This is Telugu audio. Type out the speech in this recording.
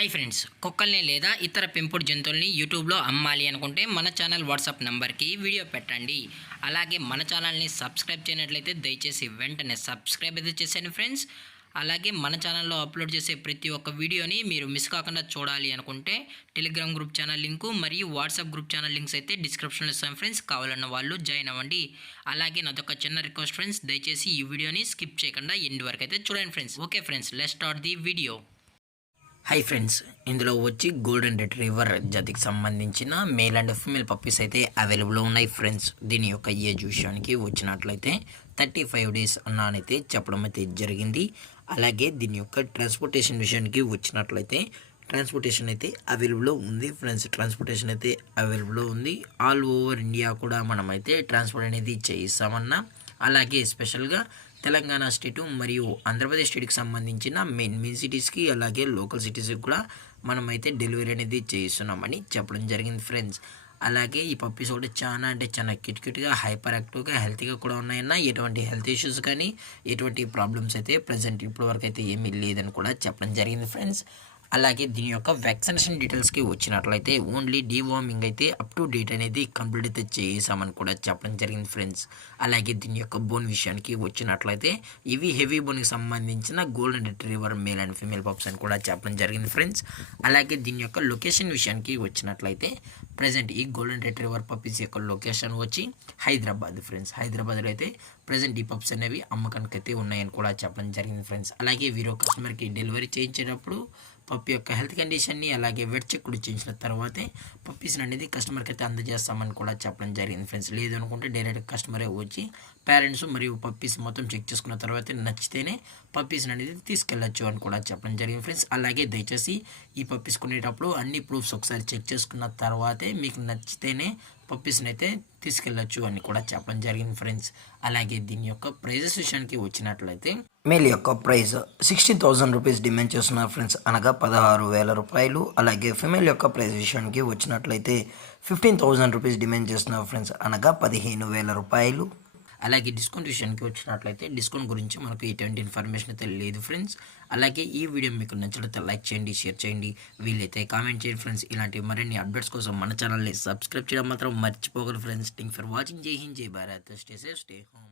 హాయ్ ఫ్రెండ్స్, కుక్కల్ని లేదా ఇతర పెంపుడు జంతువుల్ని యూట్యూబ్లో అమ్మాలి అనుకుంటే మన ఛానల్ వాట్సాప్ నెంబర్కి వీడియో పెట్టండి. అలాగే మన ఛానల్ని సబ్స్క్రైబ్ చేయనట్లయితే దయచేసి వెంటనే సబ్స్క్రైబ్ అయితే చేసేయండి ఫ్రెండ్స్. అలాగే మన ఛానల్లో అప్లోడ్ చేసే ప్రతి ఒక్క వీడియోని మీరు మిస్ కాకుండా చూడాలి అనుకుంటే టెలిగ్రామ్ గ్రూప్ ఛానల్ లింకు మరియు వాట్సాప్ గ్రూప్ ఛానల్ లింక్స్ అయితే డిస్క్రిప్షన్లో ఇస్తాం ఫ్రెండ్స్. కావాలన్న వాళ్ళు జాయిన్ అవ్వండి. అలాగే నాదొక చిన్న రిక్వెస్ట్ ఫ్రెండ్స్, దయచేసి ఈ వీడియోని స్కిప్ చేయకుండా ఎండ్ వరకు అయితే చూడండి friends. Okay friends, let's start the video. Hi friends, ఇందులో వచ్చి గోల్డెన్ రిట్రీవర్ జాతికి సంబంధించిన మేల్ అండ్ ఫీమేల్ పప్పీస్ అయితే అవైలబుల్లో ఉన్నాయి ఫ్రెండ్స్. దీని యొక్క ఏజ్ విషయానికి వచ్చినట్లయితే 35 days అన్నానైతే చెప్పడం అయితే జరిగింది. అలాగే దీని యొక్క ట్రాన్స్పోర్టేషన్ విషయానికి వచ్చినట్లయితే ట్రాన్స్పోర్టేషన్ అయితే అవైలబుల్లో ఉంది ఫ్రెండ్స్. ట్రాన్స్పోర్టేషన్ అయితే అవైలబుల్లో ఉంది. ఆల్ ఓవర్ ఇండియా కూడా మనమైతే ట్రాన్స్పోర్ట్ అనేది చేయిస్తామన్నా. అలాగే స్పెషల్గా తెలంగాణ స్టేటు మరియు ఆంధ్రప్రదేశ్ స్టేట్కి సంబంధించిన మెయిన్ సిటీస్కి అలాగే లోకల్ సిటీస్కి కూడా మనమైతే డెలివరీ అనేది చేయిస్తున్నామని చెప్పడం జరిగింది ఫ్రెండ్స్. అలాగే ఈ పప్పీస్ కూడా చాలా అంటే చాలా క్యూట్గా హైపర్ యాక్టివ్గా హెల్తీగా కూడా ఉన్నాయన్న. ఎటువంటి హెల్త్ ఇష్యూస్ కానీ ఎటువంటి ప్రాబ్లమ్స్ అయితే ప్రజెంట్ ఇప్పటివరకు అయితే ఏమీ లేదని కూడా చెప్పడం జరిగింది ఫ్రెండ్స్. అలాగే దీని యొక్క వ్యాక్సినేషన్ డీటెయిల్స్కి వచ్చినట్లయితే ఓన్లీ డీవార్మింగ్ అయితే అప్ టు డేట్ అనేది కంప్లీట్ అయితే చేసామని కూడా చెప్పడం జరిగింది ఫ్రెండ్స్. అలాగే దీని యొక్క బోన్ విషయానికి వచ్చినట్లయితే ఇవి హెవీ బోన్కి సంబంధించిన golden retriever male and female pups అని కూడా చెప్పడం జరిగింది ఫ్రెండ్స్. అలాగే దీని యొక్క లొకేషన్ విషయానికి వచ్చినట్లయితే ప్రజెంట్ ఈ గోల్డెన్ రిట్రీవర్ పప్పీస్ యొక్క లొకేషన్ వచ్చి హైదరాబాద్ ఫ్రెండ్స్. హైదరాబాద్లో అయితే ప్రజెంట్ ఈ పప్స్ అనేవి అమ్మకానికి అయితే ఉన్నాయని కూడా చెప్పడం జరిగింది ఫ్రెండ్స్. అలాగే వీరో కస్టమర్కి డెలివరీ చేయించేటప్పుడు పప్పి యొక్క హెల్త్ కండిషన్ని అలాగే వెట్ చెక్ కూడా చేయించిన తర్వాతే పప్పీస్ని అనేది కస్టమర్కి అయితే అందజేస్తామని కూడా చెప్పడం జరిగింది ఫ్రెండ్స్. లేదు అనుకుంటే డైరెక్ట్ కస్టమరే వచ్చి పేరెంట్స్ మరియు పప్పీస్ మొత్తం చెక్ చేసుకున్న తర్వాత నచ్చితేనే పప్పీస్ని అనేది తీసుకెళ్ళచ్చు అని కూడా చెప్పడం జరిగింది ఫ్రెండ్స్. అలాగే దయచేసి ఈ పప్పీస్ కొనేటప్పుడు అన్ని ప్రూఫ్స్ ఒకసారి చెక్ చేసుకున్న తర్వాతే మీకు నచ్చితేనే పప్పీస్ని అయితే తీసుకెళ్ళచ్చు అని కూడా చెప్పడం జరిగింది ఫ్రెండ్స్. అలాగే దీని యొక్క ప్రైజెస్ విషయానికి వచ్చినట్లయితే మేల్ యొక్క ప్రైస్ 60,000 రూపీస్ డిమాండ్ చేస్తున్నారు ఫ్రెండ్స్, అనగా 16,000 రూపాయలు. అలాగే ఫిమేల్ యొక్క ప్రైస్ విషయానికి వచ్చినట్లయితే 15,000 రూపీస్ డిమాండ్ చేస్తున్నారు ఫ్రెండ్స్, అనగా 15,000 రూపాయలు. అలాగే డిస్కౌంట్ విషయానికి వచ్చినట్లయితే డిస్కౌంట్ గురించి మనకు ఎటువంటి ఇన్ఫర్మేషన్ అయితే లేదు ఫ్రెండ్స్. అలాగే ఈ వీడియో మీకు నచ్చినట్లయితే లైక్ చేయండి, షేర్ చేయండి, వీలైతే కామెంట్ చేయండి ఫ్రెండ్స్. ఇలాంటి మరిన్ని అప్డేట్స్ కోసం మన ఛానల్ని సబ్స్క్రైబ్ చేయడం మాత్రం మర్చిపోగలరు ఫ్రెండ్స్. Thank for watching. జై హింద్, జై Bharat. Stay safe, stay home.